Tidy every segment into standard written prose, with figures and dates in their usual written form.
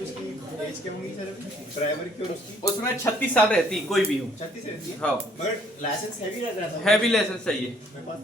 As क्या होगी sir driver की और उसकी? उसमें 36 साल रहती कोई भी हो। 36 रहती है। हाँ मगर लाइसेंस हैवी लग रहा था। हैवी लाइसेंस चाहिए। मेरे पास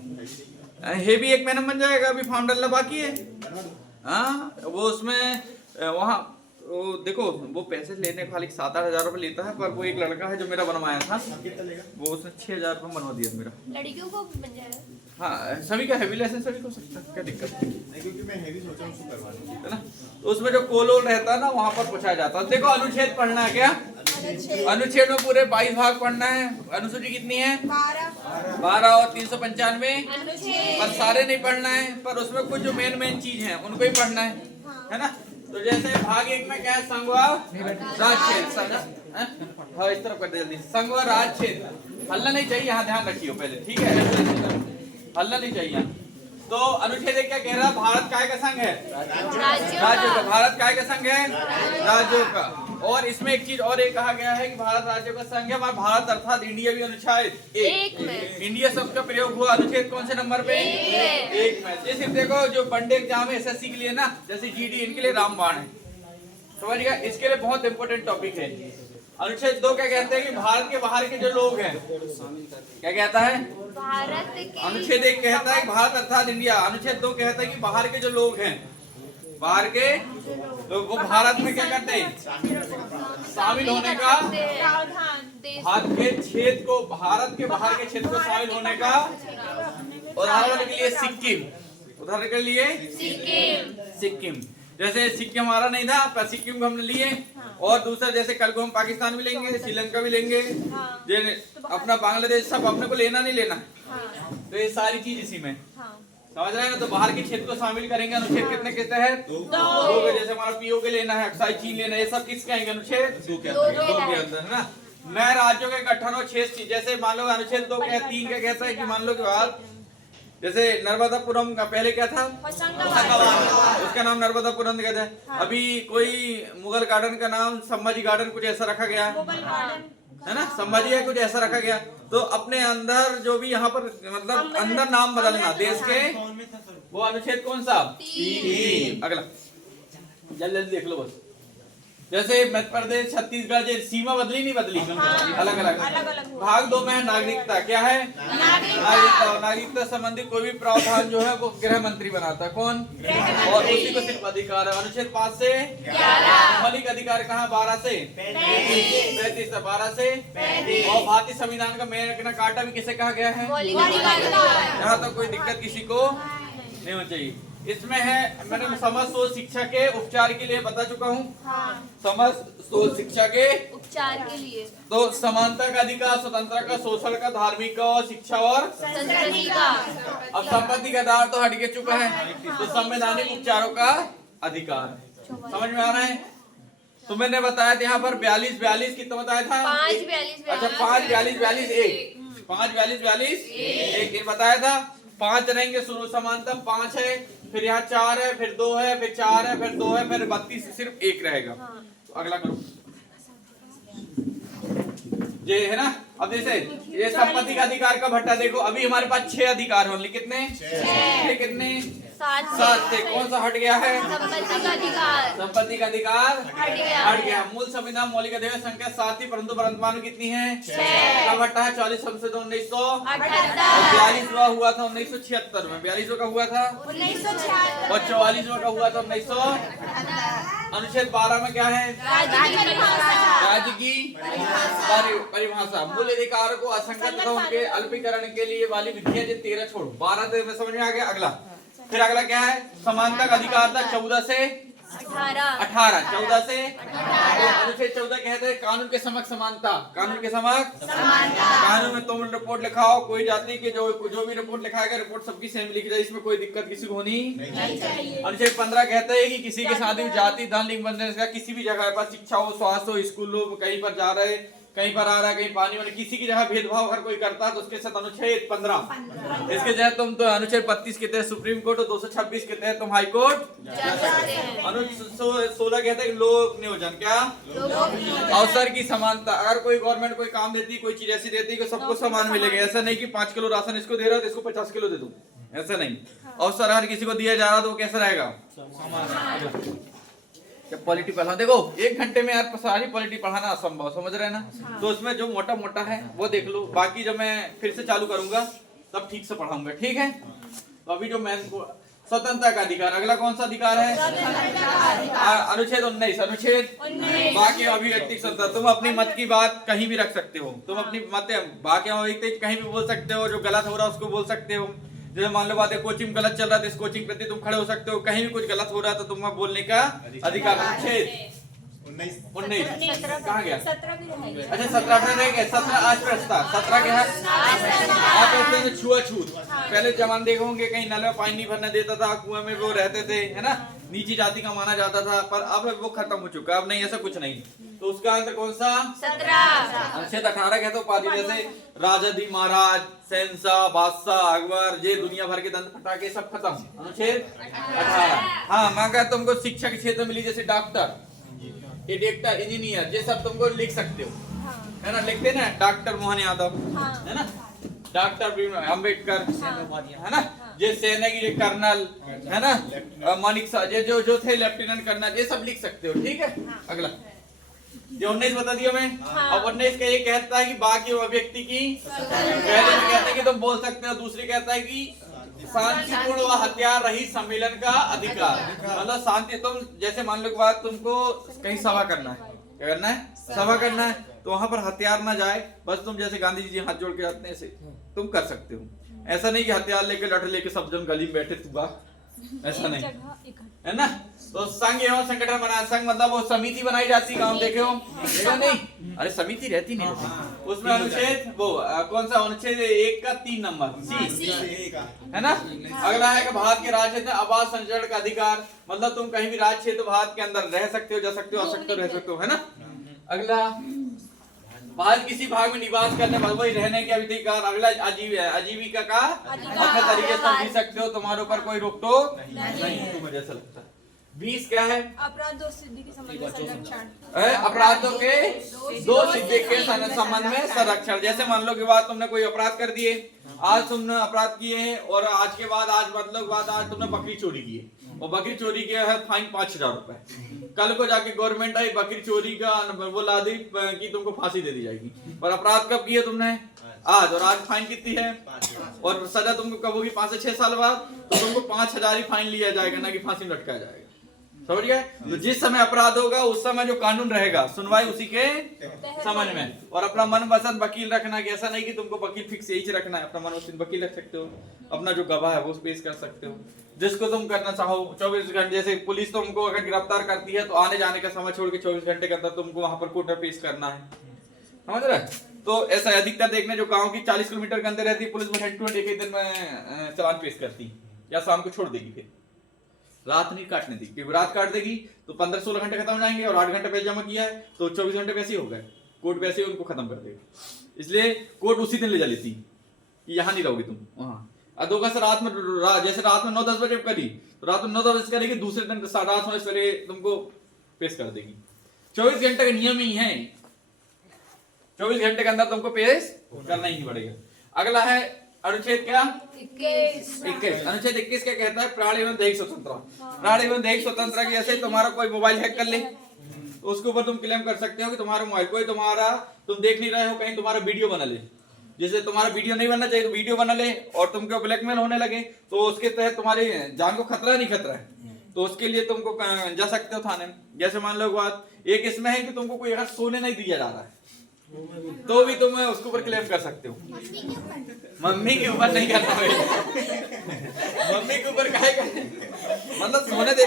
हैवी एक महीना बन जाएगा, अभी फॉर्म डालना बाकी है। बनवा दो। हाँ वो उसमें वहाँ वो देखो वो पैसे लेने खाली 7-8 हजार रुपये लेता है, पर वो एक लड़का है जो मेरा बनवाया था अब कितना लेगा? वो उसने 6,000 रुपये बनवा दिया मेरा। लड़कियों को भी बन जाएगा। हाँ सभी का हैवी लाइसेंस सभी को सकता है, क्या दिक्कत है नहीं क्योंकि मैं हैवी सोचा हूँ उसको करवा दूँ। है ना। तो उसमें जो कोलोल रहता है ना वहाँ पर पूछा जाता है। देखो अनुच्छेद पढ़ना है क्या? अनुच्छेद में पूरे 22 भाग पढ़ना है। अनुसूची कितनी है? 12 और 395 पर सारे नहीं पढ़ना है, पर उसमें कुछ जो मेन चीज है उनको ही पढ़ना है ना। तो जैसे भाग 1 में क्या है? संघ व राजछेद। हाँ इस तरफ कर दे जल्दी। संघ व राजछेद हल्ला नहीं चाहिए, यहाँ ध्यान रखियो पहले, ठीक है? हल्ला नहीं चाहिए। तो अनुच्छेद 1 क्या कह रहा है? भारत काय का संघ है? राज्यों का। भारत काय का संघ है? राज्यों का। और इसमें एक चीज और एक कहा गया है कि भारत राज्यों का संघ है। भारत अर्थात इंडिया भी अनुच्छेद 1 में। इंडिया शब्द का प्रयोग हुआ अनुच्छेद कौन से नंबर पे? 1 में। जैसे देखो जो वनडे एग्जाम है एसएससी के लिए ना, जैसे जीडी इनके लिए रामबाण है, समझ गया? इसके लिए बहुत इंपॉर्टेंट टॉपिक है। अनुच्छेद 2 क्या कहते हैं कि भारत के बाहर के जो लोग हैं, क्या कहता है? भारत के अनुच्छेद 1 कहता है कि भारत अर्थात इंडिया। अनुच्छेद 2 कहता है कि बाहर के जो लोग हैं, बाहर के लोग वो भारत में क्या करते हैं? शामिल होने का, भारत के क्षेत्र को, भारत के बाहर के क्षेत्र को शामिल होने का। उदाहरण के लिए सिक्किम, उदाहरण के लिए सिक्किम। जैसे सिक्किम हमारा नहीं था पर सिक्किम को हमने लिए। और दूसरा जैसे कल को हम पाकिस्तान भी लेंगे, श्रीलंका भी लेंगे, अपना बांग्लादेश, सब अपने को लेना नहीं लेना। तो ये सारी चीज इसी में, समझ रहे हैं ना। तो बाहर के क्षेत्र को शामिल करेंगे। अनुच्छेद कितने कितने हैं? 2 जैसे हमारा पीओ के लेना है, अक्साई चीन लेना है, ये सब किसके आएंगे? अनुच्छेद 2 के अंदर, है ना। नए राज्यों के गठन और 6 जैसे मान लो अनुच्छेद 2 के 3 का कहता है कि मान लो के बाद जैसे नर्मदापुरम का पहले क्या था? उसका नाम नर्मदापुरम कहते हैं। अभी कोई मुगल गार्डन का नाम संभाजी गार्डन कुछ ऐसा रखा गया है ना, संभाजी है कुछ ऐसा रखा गया। तो अपने अंदर जो भी यहाँ पर मतलब अंदर नाम बदलना देश के, वो अनुच्छेद कौन सा? 3। अगला जल्दी जल्दी देख लो बस। जैसे मध्य प्रदेश, छत्तीसगढ़, जो सीमा बदली नहीं बदली, अलग अलग। भाग 2 में है नागरिकता। क्या है? नागरिकता। नागरिकता संबंधी कोई भी प्रावधान जो है वो गृह मंत्री बनाता है। कौन? और उसी को सिर्फ अधिकार है। अनुच्छेद 5 से 11। मौलिक अधिकार कहाँ? 12 से 35। 12 से 35। और भारतीय संविधान का मैग्ना कार्टा भी किसे कहा गया है? यहाँ तक कोई दिक्कत किसी को नहीं होनी चाहिए। इसमें है मैंने समझ सोच शिक्षा के उपचार के लिए बता चुका हूँ। समझ सोच शिक्षा के उपचार के लिए तो समानता का अधिकार, स्वतंत्रता का, शोषण का, धार्मिक का और शिक्षा और संस्कृति का। अब संपत्ति का आधार तो हट के चुका है, तो संवैधानिक उपचारों का अधिकार है। समझ में आ रहा है? तो मैंने बताया था यहाँ पर 42 कितना बताया था? 5 अच्छा 5 42 1 5 42 1 बताया था। 5 रहेंगे शुरू, समानता 5 है, फिर यहाँ 4 है, फिर 2 है, फिर 4 है, फिर 2 है, फिर 32 सिर्फ 1 रहेगा। तो अगला करो ये है ना। अब जैसे ये संपत्ति का अधिकार का भट्टा देखो, अभी हमारे पास 6 अधिकार होंगे। कितने? 6 कितने? 7 से कौन सा हट गया है? संपत्ति का अधिकार। संपत्ति का अधिकार हट गया। मूल संविधान मौलिक अधिकार संख्या 7 थी, परंतु वर्तमान में कितनी है? 6। कब हटा है? 40 संशोधन 1978। 42वां हुआ था 1976 में। 42वां का हुआ था 1976 और 44वां का हुआ था 1978। अनुच्छेद 12 में क्या है? राज्य की परिभाषा। मूल अधिकार को असंगत तथा उनके अल्पीकरण के लिए वाली विधियां जो 13 छोड़ो 12 में समझ में आ गया। अगला फिर अगला क्या है? समानता का अधिकार था 14 से 18। 14 से अनुच्छेद 14 कहते हैं कानून के समक्ष समानता। कानून के समक्ष कानून में तुम रिपोर्ट लिखाओ, कोई जाति के जो भी रिपोर्ट लिखाएगा रिपोर्ट सबकी सेम लिखी जाए, इसमें कोई दिक्कत किसी को होनी नहीं चाहिए। अनुच्छेद 15 कहते हैं कि किसी के साथ भी जाति धन लिंग बंधन का किसी भी जगह पर शिक्षा हो, स्वास्थ्य हो, स्कूल हो, कहीं पर जा रहे, कहीं पर आ रहा है, कहीं पानी में, किसी की जगह भेदभाव अगर कोई करता है तो उसके साथ अनुच्छेद 15। इसके तहत तुम तो अनुच्छेद 32 के तहत सुप्रीम कोर्ट और 226 के तहत तुम हाई कोर्ट। अनुच्छेद 16 कहते हैं लोक नियोजन। क्या? अवसर की समानता। अगर कोई गवर्नमेंट कोई काम देती, कोई चीज ऐसी देती कि सबको समान मिलेगा, ऐसा नहीं कि 5 किलो राशन इसको दे रहा है तो इसको 50 किलो दे दूं, ऐसा नहीं। अवसर हर किसी को दिया जा रहा तो वो कैसा रहेगा? जब पॉलिटी पढ़ा देखो 1 घंटे में यार सारी पॉलिटी पढ़ाना असंभव, समझ रहे हैं ना। तो उसमें जो मोटा मोटा है वो देख लो, बाकी जब मैं फिर से चालू करूंगा तब ठीक से पढ़ाऊंगा, ठीक है। तो अभी जो मैं स्वतंत्रता का अधिकार, अगला कौन सा अधिकार है? अनुच्छेद 19, अनुच्छेद बाकी अभिव्यक्ति स्वतंत्रता। तुम अपनी मत की बात कहीं भी रख सकते हो, तुम अपनी मत बाकी अभिव्यक्ति कहीं भी बोल सकते हो, जो गलत हो रहा है उसको बोल सकते हो। जैसे मान लो बात है कोचिंग गलत चल रहा है, इस कोचिंग प्रति तुम खड़े हो सकते हो, कहीं भी कुछ गलत हो रहा है तो तुम्हें बोलने का अधिकार। अनुच्छेद 19 कहाँ गया? 17 भी रहेंगे। अच्छा 17 18 रह गए, 17 आज प्रस्ता 17 क्या है? आप छुआछूत। पहले जमाने देखे होंगे कहीं नल में पानी नहीं भरना देता था, कुएं में वो रहते थे, है ना, नीची जाति का माना जाता था, पर अब वो खत्म हो चुका है, अब नहीं, ऐसा कुछ नहीं। तो उसका अंत कौन सा? 17। अनुच्छेद 18 कहते उपाधि, जैसे राजाधी महाराज, शहंशाह, बादशाह, अकबर, ये दुनिया भर के दंत पटाखे सब खत्म, अनुच्छेद 18। हाँ, मैं कहता तुमको शिक्षा के क्षेत्र में मिली, जैसे डॉक्टर, एडिक्टर, इंजीनियर, ये सब तुमको लिख सकते हो, है ना, लिखते ना, डॉक्टर मोहन यादव, है ना, डॉक्टर अम्बेडकर, है ना, ये सेना की कर्नल, है ना, मानिक शाह, ये जो थे लेफ्टिनेंट कर्नल, ये सब लिख सकते हो, ठीक है। अगला जो 19 बता दिया मैं। अब 19 का ये कहता है कि बाकी व्यक्ति की, पहले में कहता है कि तुम बोल सकते हो, दूसरी कहता है कि शांतिपूर्ण व हथियार रहित सम्मेलन का अधिकार, मतलब शांति, तुम जैसे मान लो बात, तुमको कहीं सभा करना है, क्या करना है? सभा करना है, तो वहां पर हथियार ना जाए, बस तुम जैसे गांधी जी हाथ जोड़ के जाते हैं ऐसे तुम कर सकते हो, ऐसा नहीं कि हथियार लेके लठ लेके सब जन गली में बैठे तुबा, ऐसा नहीं, है ना। तो संघ एवं संगठन बनाया, संघ मतलब वो समिति बनाई जाती, गांव देखे हो, देखा नहीं? अरे समिति रहती नहीं रहती। उसमें अनुच्छेद वो कौन सा? अनुच्छेद 1 का 3 नंबर सी, है ना। अगला है कि भारत के राज्य क्षेत्र आवास संचरण का अधिकार, मतलब तुम कहीं भी राज्य क्षेत्र भारत के अंदर रह सकते हो, जा सकते हो, आ सकते हो, रह सकते हो, है ना। अगला भारत किसी भाग में निवास करने पर वही रहने के अधिकार। अगला आजीविका का अपने तरीके से तुम जी सकते हो, तुम्हारे ऊपर कोई रोक टोक नहीं, मुझे ऐसा लगता है। 20 क्या है? अपराध सिद्धि के संबंध में संरक्षण, अपराधों के दो सिद्धि के संबंध में संरक्षण। जैसे मान लो कि बाद तुमने कोई अपराध कर दिए, आज तुमने अपराध किए हैं और आज के बाद, आज मतलब बाद आज तुमने बकरी चोरी की है, और बकरी चोरी किया है, फाइन 5000 रुपए। कल को जाके गवर्नमेंट आई, बकरी चोरी का वो ला दी कि तुमको फांसी दे दी जाएगी, पर अपराध कब किया तुमने? आज, और आज फाइन कितनी है? और सजा तुमको कब होगी? 5 से 6 साल बाद, तो तुमको 5000 ही फाइन लिया जाएगा, ना कि फांसी में लटकाया जाएगा, समझ गए। तो जिस समय अपराध होगा उस समय जो कानून रहेगा, सुनवाई उसी के समझ में, और अपना मनपसंद वकील रखना, कि ऐसा नहीं कि तुमको वकील फिक्स यही रखना है, अपना मनपसंद वकील रख सकते हो, अपना जो गवाह है वो पेश कर सकते हो, जिसको तुम करना चाहो। 24 घंटे, जैसे पुलिस तुमको अगर गिरफ्तार करती है तो आने जाने का समय छोड़ के 24 घंटे के अंदर तुमको वहां पर कोर्ट में पेश करना है, समझ रहे। तो ऐसा अधिकतर देखने जो गांव की 40 किलोमीटर के अंदर रहती है, पुलिस में एक दिन में चालान पेश करती, या शाम को छोड़ देगी, फिर रात नहीं काटने दी, क्योंकि रात काट देगी तो 15-16 घंटे खत्म हो जाएंगे, और 8 घंटे पहले जमा किया है तो 24 घंटे वैसे ही हो गए, कोर्ट वैसे ही उनको खत्म कर देगा। इसलिए कोर्ट उसी दिन ले जा लेती कि यहाँ नहीं रहोगी तुम, वहाँ। और दो से रात में, जैसे रात में 9-10 बजे करी तो रात में 9-10 बजे करेगी, दूसरे दिन 8:30 बजे तुमको पेश कर देगी। 24 घंटे का नियम ही है, 24 घंटे के अंदर तुमको पेश करना ही पड़ेगा। अगला है अनुच्छेद क्या? 21। अनुच्छेद 21 क्या कहता है? प्राण एवं दैहिक स्वतंत्रता। प्राण एवं दैहिक स्वतंत्रता की, जैसे तुम्हारा कोई मोबाइल हैक कर ले तो उसके ऊपर तुम क्लेम कर सकते हो कि तुम्हारा मोबाइल, कोई तुम्हारा, तुम देख नहीं रहे हो, कहीं तुम्हारा वीडियो बना ले, जैसे तुम्हारा वीडियो नहीं बनना चाहिए तो वीडियो बना ले, और तुमको ब्लैकमेल होने लगे, तो उसके तहत तुम्हारी जान को खतरा नहीं, खतरा है, तो उसके लिए तुमको जा सकते हो थाने में। जैसे मान लो बात एक इसमें है कि तुमको कोई अगर सोने नहीं दिया जा रहा है तो भी तुम उसके ऊपर क्लेम कर सकते हो। मम्मी के ऊपर नहीं करना है, मम्मी के ऊपर काहे का, मतलब सोने दे,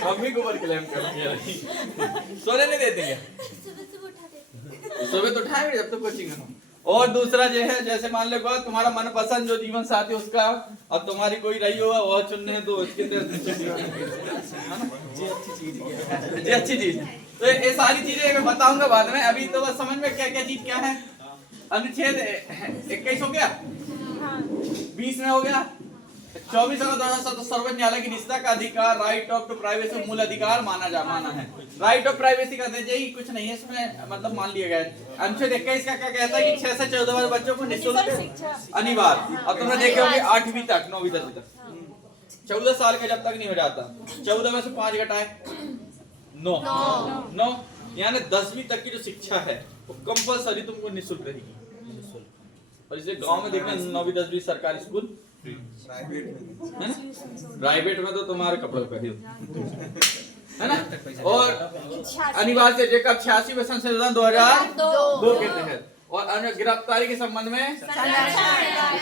मम्मी के ऊपर क्लेम कर, सोने नहीं देते क्या? सुबह तो उठाए जब तक कोचिंग में। और दूसरा जो है, जैसे मान लो तुम्हारा मनपसंद जो जीवन साथी उसका, अब तुम्हारी कोई रही हो और चुनने है तो उसके जी अच्छी चीज है। तो ये सारी चीजें मैं बताऊंगा बाद में, अभी तो बस समझ में क्या क्या चीज क्या है। अनुच्छेद 21 हो गया, 20 में हो गया, 24 अगस्त 2007 सर्वोच्च न्यायालय की निष्ठा का अधिकार, राइट ऑफ टू प्राइवेसी मूल अधिकार माना है। राइट ऑफ प्राइवेसी का ही कुछ नहीं है इसमें, मतलब मान लिया गया है। अनुच्छेद 21 का क्या कहता है कि 6 से 14 वर्ष बच्चों को निःशुल्क अनिवार्य। अब तुमने देखे होंगे 8वीं तक, 9वीं 10वीं तक 14 साल का जब तक नहीं हो जाता, 14 में से 5 घटाए 9, यानी 10वीं तक की जो शिक्षा है वो कंपलसरी तुमको निःशुल्क रहेगी। और इसे गांव में देखना 9वीं 10वीं सरकारी स्कूल, प्राइवेट में तो तुम्हारे कपड़े पहने है ना। और अनिवार्य कब 86 में संशोधन 2002 के तहत, और अन्य गिरफ्तारी के संबंध में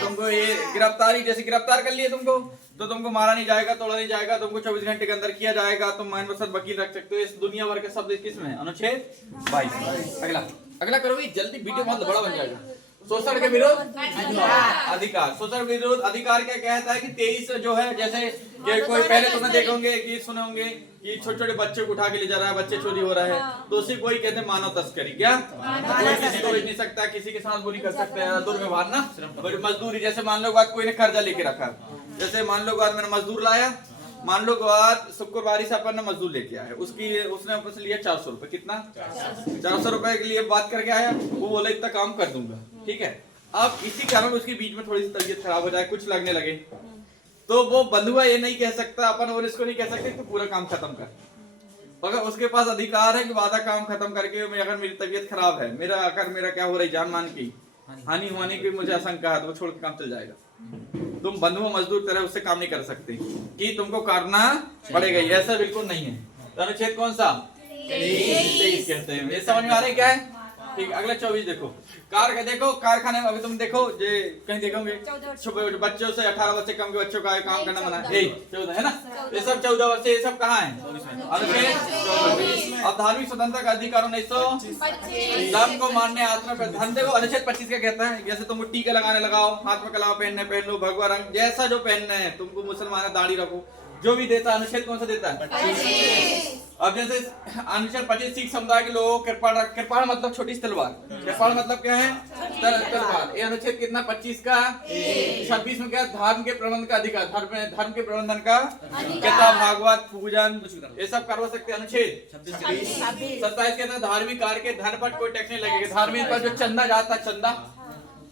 तुमको ये गिरफ्तारी, जैसे गिरफ्तार कर लिए तुमको तो तुमको मारा नहीं जाएगा, तोड़ा नहीं जाएगा, तुमको 24 घंटे के अंदर किया जाएगा, तुम मान वसत वकील रख सकते हो। इस दुनिया भर के शब्द किसमें है? अनुच्छेद 22। अगला करो भाई जल्दी, वीडियो बहुत बड़ा बन जाएगा। शोषण के विरोध अधिकार, शोषण के विरोध अधिकार क्या कहता है कि 23 जो है, जैसे कि कोई पहले तुमने देखे होंगे कि सुने होंगे कि छोटे छोटे बच्चे को उठा के ले जा रहा है, बच्चे चोरी हो रहा है, तो उसे कोई कहते हैं मानव तस्करी। क्या कोई किसी को बेच नहीं सकता, किसी के साथ बुरी कर सकता है, दुर्व्यवहार ना। मजदूरी, जैसे मान लो बात कोई ने कर्जा लेके रखा, जैसे मान लो बात मैंने मजदूर लाया, मान लो बात शुक्रवारी से अपन ने मजदूर लेके आया, उसने अपन से लिया 400 रुपए। कितना? 400 रुपए के लिए बात करके आया, वो बोला इतना काम कर दूंगा, ठीक है। अब इसी कारण उसके बीच में थोड़ी सी तबीयत खराब हो जाए, कुछ लगने लगे, तो वो बंधुआ ये नहीं कह सकता अपन, और इसको नहीं कह सकते तो पूरा काम खत्म कर। अगर उसके पास अधिकार है कि वादा काम खत्म करके, अगर मेरी तबीयत खराब है, मेरा क्या हो रही जान मान की हानि होने की मुझे आशंका है, तो वो छोड़ के काम चल जाएगा। तुम बंधुआ मजदूर तरह उससे काम नहीं कर सकते कि तुमको करना पड़ेगा, ऐसा बिल्कुल नहीं है। तो अनुच्छेद कौन सा? 23 कहते हैं। ये समझ में आ रहा है क्या है? ठीक। अगला 24 देखो, देखो कारखाने में अभी तुम देखो जे कहीं देखोगे बच्चों से 18 वर्ष से कम के बच्चों का काम करना मना है। 14 है ना, ये सब 14 वर्ष से, ये सब कहाँ है? अनुच्छेद। अब धार्मिक स्वतंत्रता का अधिकार 1925, धर्म को मानने आत्मा पर ध्यान देखो। अनुच्छेद 25 क्या कहता है? जैसे तुमको टीका लगाने लगाओ, हाथ में कलावा पहन लो, भगवा रंग जैसा जो पहनना है, तुमको मुसलमान दाढ़ी रखो, जो भी देता है। अनुच्छेद कौन सा देता है? 25। अब जैसे अनुच्छेद 25 सिख समुदाय के लोगों कृपाण मतलब छोटी तलवार, कृपाण मतलब क्या है? तलवार। ये अनुच्छेद कितना? 25 का। 26 में क्या? धर्म के प्रबंधन का अधिकार, धर्म के प्रबंधन का गीता भागवत पूजन ये सब करवा सकते हैं। अनुच्छेद 27 कहता है धार्मिक कार्य के धन पर कोई टैक्स नहीं लगेगा। धार्मिक पर जो चंदा जाता है, चंदा,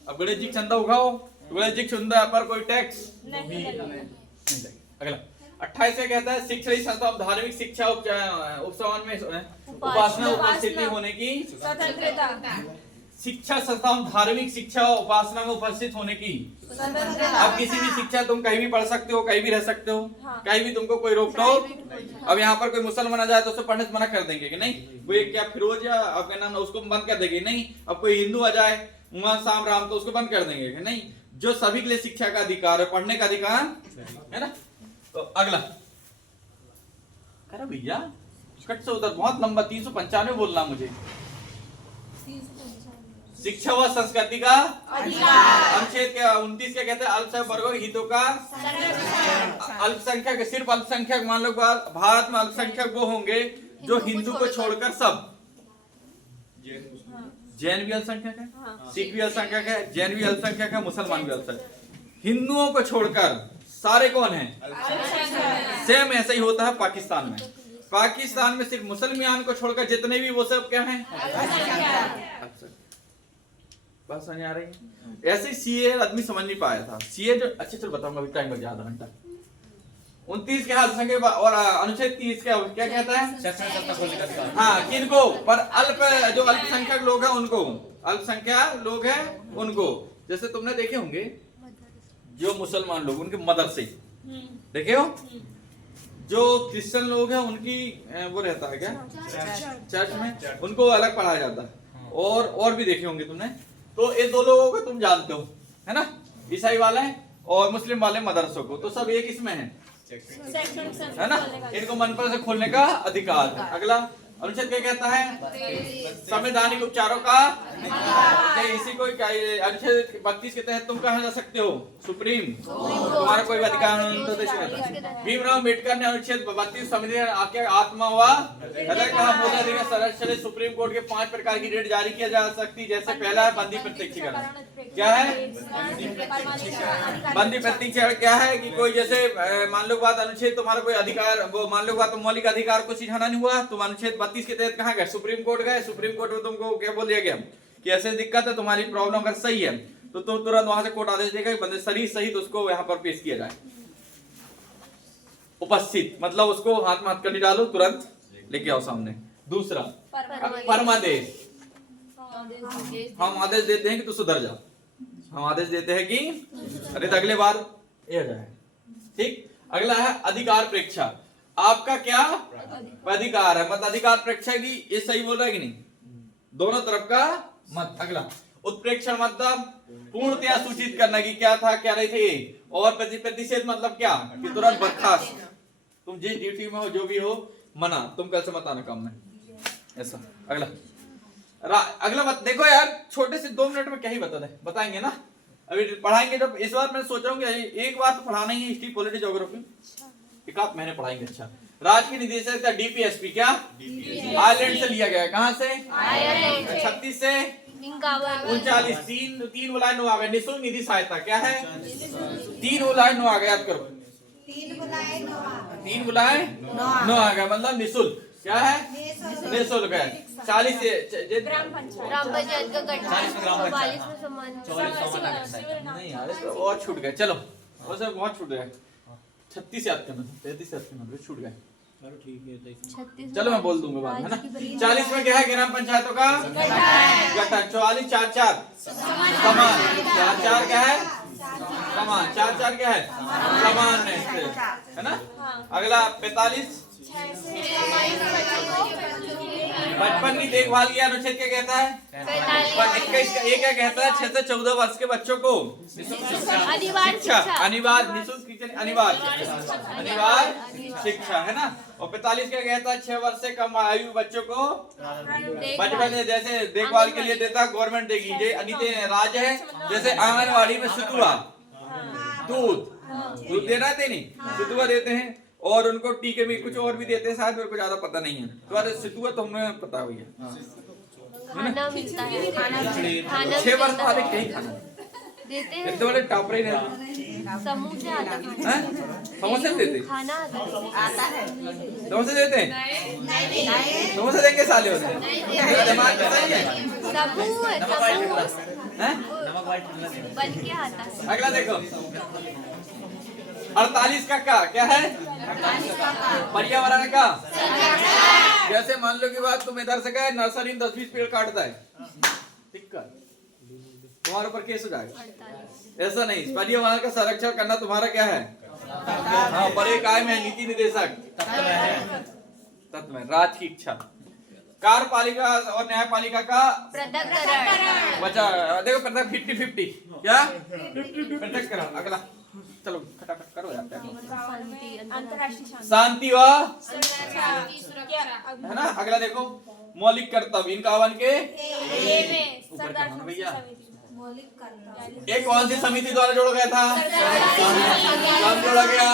अब गणेश जी चंदा उठाओ, गणेश जी चंदा पर कोई टैक्स नहीं। अगला 28 से कहता है शिक्षा संस्था धार्मिक शिक्षा उपसवन में उपासना उपस्थिति होने की स्वतंत्रता। शिक्षा संस्था धार्मिक शिक्षा उपासना में उपस्थित होने की। अब किसी भी शिक्षा तुम कहीं भी पढ़ सकते हो, कहीं भी रह सकते हो, कहीं भी तुमको कोई रोक टोक। अब यहाँ पर कोई मुसलमान आ जाए तो उसे पढ़ने से मना कर देंगे कि नहीं, वो क्या फिरोज या आपका नाम, उसको बंद कर देंगे नहीं। अब कोई हिंदू आ जाए उमा शाम राम, तो उसको बंद कर देंगे कि नहीं। जो सभी के लिए शिक्षा का अधिकार है, पढ़ने का अधिकार है ना। तो अगला अरे भैया कट से उधर बहुत लंबा 395 बोलना मुझे। शिक्षा व संस्कृति का अधिकार। अनुच्छेद क्या 29 क्या कहते हैं? अल्पसंख्यक वर्गों के हितों का अल्पसंख्यक, सिर्फ अल्पसंख्यक मान लो भारत में अल्पसंख्यक वो होंगे जो हिंदू को छोड़कर सब, जैन भी अल्पसंख्यक है, सिख भी अल्पसंख्यक है, जैन भी अल्पसंख्यक है, मुसलमान भी अल्पसंख्यक। हिंदुओं को छोड़कर सारे कौन हैं? सेम ऐसा ही होता है पाकिस्तान में। पाकिस्तान में सिर्फ मुसलमान को छोड़कर जितने भी वो सब क्या हैं? बात समझ आ रही है? ऐसे सीए आदमी समझ नहीं पाया था। सीए जो अच्छा चल बताऊंगा, अभी टाइम लग जाए आधा घंटा। 29 के अल्पसंख्यक और अनुच्छेद 30 क्या कहता है? हाँ, किनको? पर जो अल्पसंख्यक लोग हैं उनको, अल्पसंख्यक लोग हैं उनको। जैसे तुमने देखे होंगे जो मुसलमान लोग उनके मदरसे देखे हो, जो क्रिश्चियन लोग हैं उनकी वो रहता है क्या चर्च में, उनको अलग पढ़ाया जाता है। और भी देखे होंगे तुमने। तो ये दो लोगों को तुम जानते हो है ना, ईसाई वाले और मुस्लिम वाले मदरसों को, तो सब एक इसमें है ना। इनको मन पर से खोलने का अधिकार है। अगला अनुच्छेद क्या कहता है? संवैधानिक उपचारों का इसी को अनुच्छेद 32 के तहत तुम कहाँ जा सकते हो? सुप्रीम, तुम्हारा कोई अधिकार नहीं। भीमराव अम्बेडकर ने अनुच्छेद 32 संविधान आत्मा हुआ संरक्षण सुप्रीम कोर्ट के 5 प्रकार की रेट जारी किया जा सकती। जैसे पहला है बंदी प्रत्यक्षीकरण। क्या है बंदी प्रत्यक्षीकरण? क्या है कि कोई जैसे मान लो बात अनुच्छेद तुम्हारा कोई अधिकार, वो मान लो बात मौलिक अधिकार को सिझाना नहीं हुआ, तुम अनुच्छेद 32 के तहत कहाँ गए? सुप्रीम कोर्ट गए। सुप्रीम कोर्ट में तुमको क्या बोल दिया गया कि ऐसे दिक्कत है, तुम्हारी प्रॉब्लम अगर सही है तो तुम तुरंत वहां से कोर्ट आदेश देगा कि बंदे सही सही तो उसको यहाँ पर पेश किया जाए। उपस्थित मतलब उसको हाथ में हथकड़ी डालो तुरंत लेके आओ सामने। दूसरा परमादेश, हम आदेश देते हैं कि तू सुधर जा, हम आदेश देते हैं कि अरे तो अगले बार ये हो जाए। ठीक, अगला है अधिकार प्रेक्षा। आपका क्या अधिकार है, मतलब अधिकार प्रेक्षा की ये सही बोल रहा है कि नहीं, दोनों तरफ का मत। अगला उत्प्रेक्षण मतलब पूर्णतया सूचित करना कि क्या था क्या नहीं थे, और प्रतिषेध मतलब क्या कि तुरंत बर्खास्त, तुम जिस ड्यूटी में हो जो भी हो मना, तुम कल से मत आना काम में, ऐसा। अगला अगला मत देखो यार, छोटे से 2 मिनट में क्या ही बताएंगे ना, अभी पढ़ाएंगे जब। इस बार मैं सोच रहा हूँ कि एक बार तो पढ़ाना ही है, हिस्ट्री पॉलिटी ज्योग्राफी एक आध महीने पढ़ाएंगे। अच्छा, राज्य के निदेशक था डीपीएसपी, क्या आयरलैंड से लिया गया है, कहां से, 36 से 39, 3 बुलाए 9 आ गए। निःशुल्क निधि सहायता क्या है, 3 बुलाए 9 आ गए, याद करो, 3 बुलाए 9 आ गए, मतलब निःशुल्क क्या है, निःशुल्क है। 40 से ग्राम पंचायत का गठन 44 में नहीं यार, इसमें और छूट गए, चलो वैसे बहुत छूट गए, 36 याद करना, 33 याद करना, छूट गए। चलो मैं बोल दूंगा बाद में ना। 40 में क्या है, ग्राम पंचायतों का गठन। 44 4 समान, 4 क्या है समान, 4 क्या है समान है ना। अगला 45 बचपन की देखभाल की अनुच्छेद क्या कहता है, 21 का ये क्या कहता है, 6 से 14 वर्ष के बच्चों को शिक्षा अनिवार्य, निःशुल्क अनिवार्य शिक्षा है ना। और 45 क्या कहता है, 6 वर्ष से कम आयु बच्चों को बचपन जैसे देखभाल के लिए देता है गवर्नमेंट देगी। ये अनिते राज्य है, जैसे आंगनवाड़ी में सितुआ दूध देना थे नहीं, सितुआ देते हैं, और उनको टीके भी कुछ और भी देते हैं, शायद मेरे को ज्यादा पता नहीं है, तो सितुआ तो हमें पता हुई है। खाना मिलता है, खाना 6 वर्ष वाले कहीं खाना देते हैं, एकदम वाले टॉपर ही रहते, समूह से आता है, समोसे देते, खाना आता है, समोसे देते हैं, समोसे देंगे साले होते हैं, दिमाग में सही है, समूह हैं? बन के आता है। अगला देखो 48 का क्या है, पर्यावरण का। जैसे मान लो की बात, तुम इधर से गए नर्सरी में 10-20 पेड़ काटता है, दिक्कत तुम्हारे ऊपर केस हो जाएगा। ऐसा नहीं, पर्यावरण का संरक्षण करना तुम्हारा क्या है, हाँ, बड़े काय में नीति निदेशक तत्व में राज्य की इच्छा। कार्यपालिका और न्यायपालिका का पृथक्करण, बचा देखो, पृथक 50-50 क्या पृथक्करण। अगला चलो खटाखट करो यार, अंतरराष्ट्रीय शांति व है ना। अगला देखो मौलिक कर्तव्य, इनका वन के भैया एक कौन सी समिति द्वारा जोड़ा गया था, कब जोड़ा गया,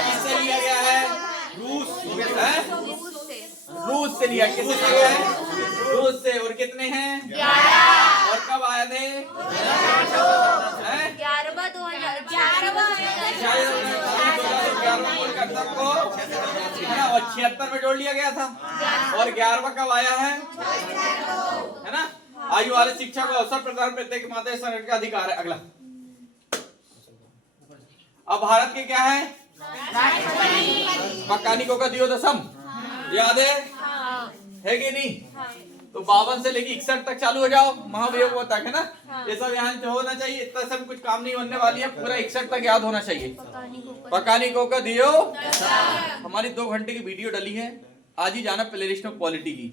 किससे लिया गया है, रूस से लिया, किससे लिया गया है, रूस से। और कितने हैं, 11। और कब आए थे, 11 को है ना, और 76 में जोड़ लिया गया था, और 11वां कब आया है ना। आयु वाले शिक्षा को अवसर प्रदान प्रत्येक माता संरक्षण का अधिकार है। अगला अब भारत के क्या है, मकानिकों का दियो दशम याद है कि नहीं। तो 52 से लेके 61 तक चालू हो जाओ, महाभियोग तक है ना, ये सब यहाँ से होना चाहिए। इतना सब कुछ काम नहीं बनने वाली है, पूरा 61 तक याद होना चाहिए। मकानिकों का दियो, हमारी 2 घंटे की वीडियो डली है, आज ही जाना प्ले लिस्ट में पॉलिटी की,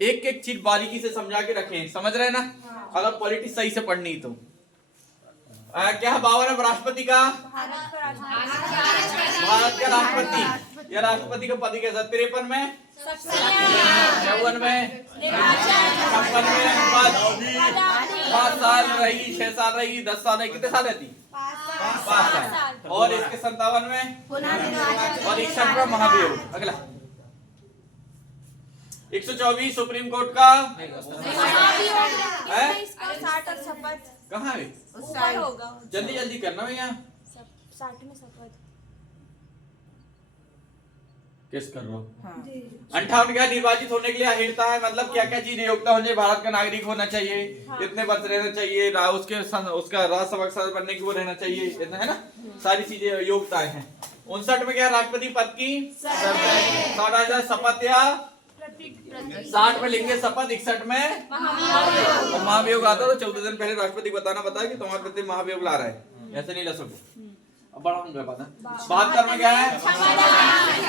एक एक चीज बारीकी से समझा के रखें, समझ रहे ना। अगर पॉलिटी सही से पढ़नी तो क्या है, 52 राष्ट्रपति का, भारत का राष्ट्रपति या राष्ट्रपति का पद कैसा, 53 में, 54 में, 56 में, 5 साल रही, 6 साल रही, 10 साल रही, कितने साल रहती, 5 साल। और इसके 57 में और 61 में महाभियोग। अगला 124 सुप्रीम कोर्ट का है, 60 और शपथ कहाँ है, ऊपर होगा, जल्दी जल्दी करना भैया, 60 में शपथ किस कर रहा हूँ। 58 क्या, निर्वाचित होने के लिए अहिर्ता है, मतलब क्या क्या चीज योग्यता होनी चाहिए, भारत का नागरिक होना चाहिए, इतने वर्ष रहना चाहिए, उसका राज्यसभा सदस्य बनने की वो रहना चाहिए, इतना है ना। सारी चीजें योग्यताएं हैं। 59 में क्या है? राष्ट्रपति पद की 60 शपथ या 60 में लिखेंगे शपथ, 61 में महाभियोग आता है। तो 14 दिन पहले राष्ट्रपति बताना बताया कि तुम्हारे प्रति महाभियोग ला रहा है, ऐसे नहीं ला सकते। अब बड़ा होने पता। 72 में क्या है?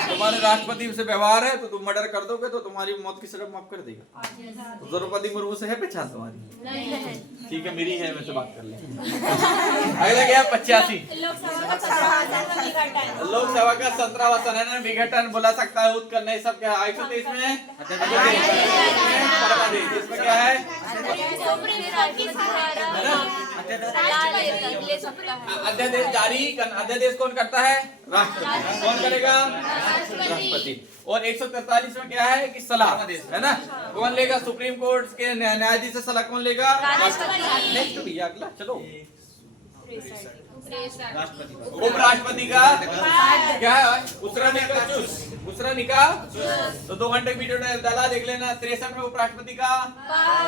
तुम्हारे राष्ट्रपति से व्यवहार है तो तुम मर्डर कर दोगे तो तुम्हारी मौत की सजा माफ कर देगा। तो द्रौपदी मुर्मू से है पहचान तुम्हारी? ठीक है, मेरी है, मैं से बात कर ले। अगला क्या है? 85 लोकसभा का 17वां संशोधन विघटन बुला सकता है, उत्कल नहीं, सब क्या है? 123 में इसमें क्या है? अध्यादेश जारी, अध्यादेश कौन करता है? राष्ट्रपति। कौन करेगा? राष्ट्रपति। और 143 में क्या है कि सलाह है ना, कौन लेगा? सुप्रीम कोर्ट के न्यायाधीश से सलाह कौन लेगा? नेक्स्ट भैया अगला चलो। उपराष्ट्रपति का क्या है? उसरा निकाह तो 2 घंटे वीडियो डाला, देख लेना। 63 में उपराष्ट्रपति का,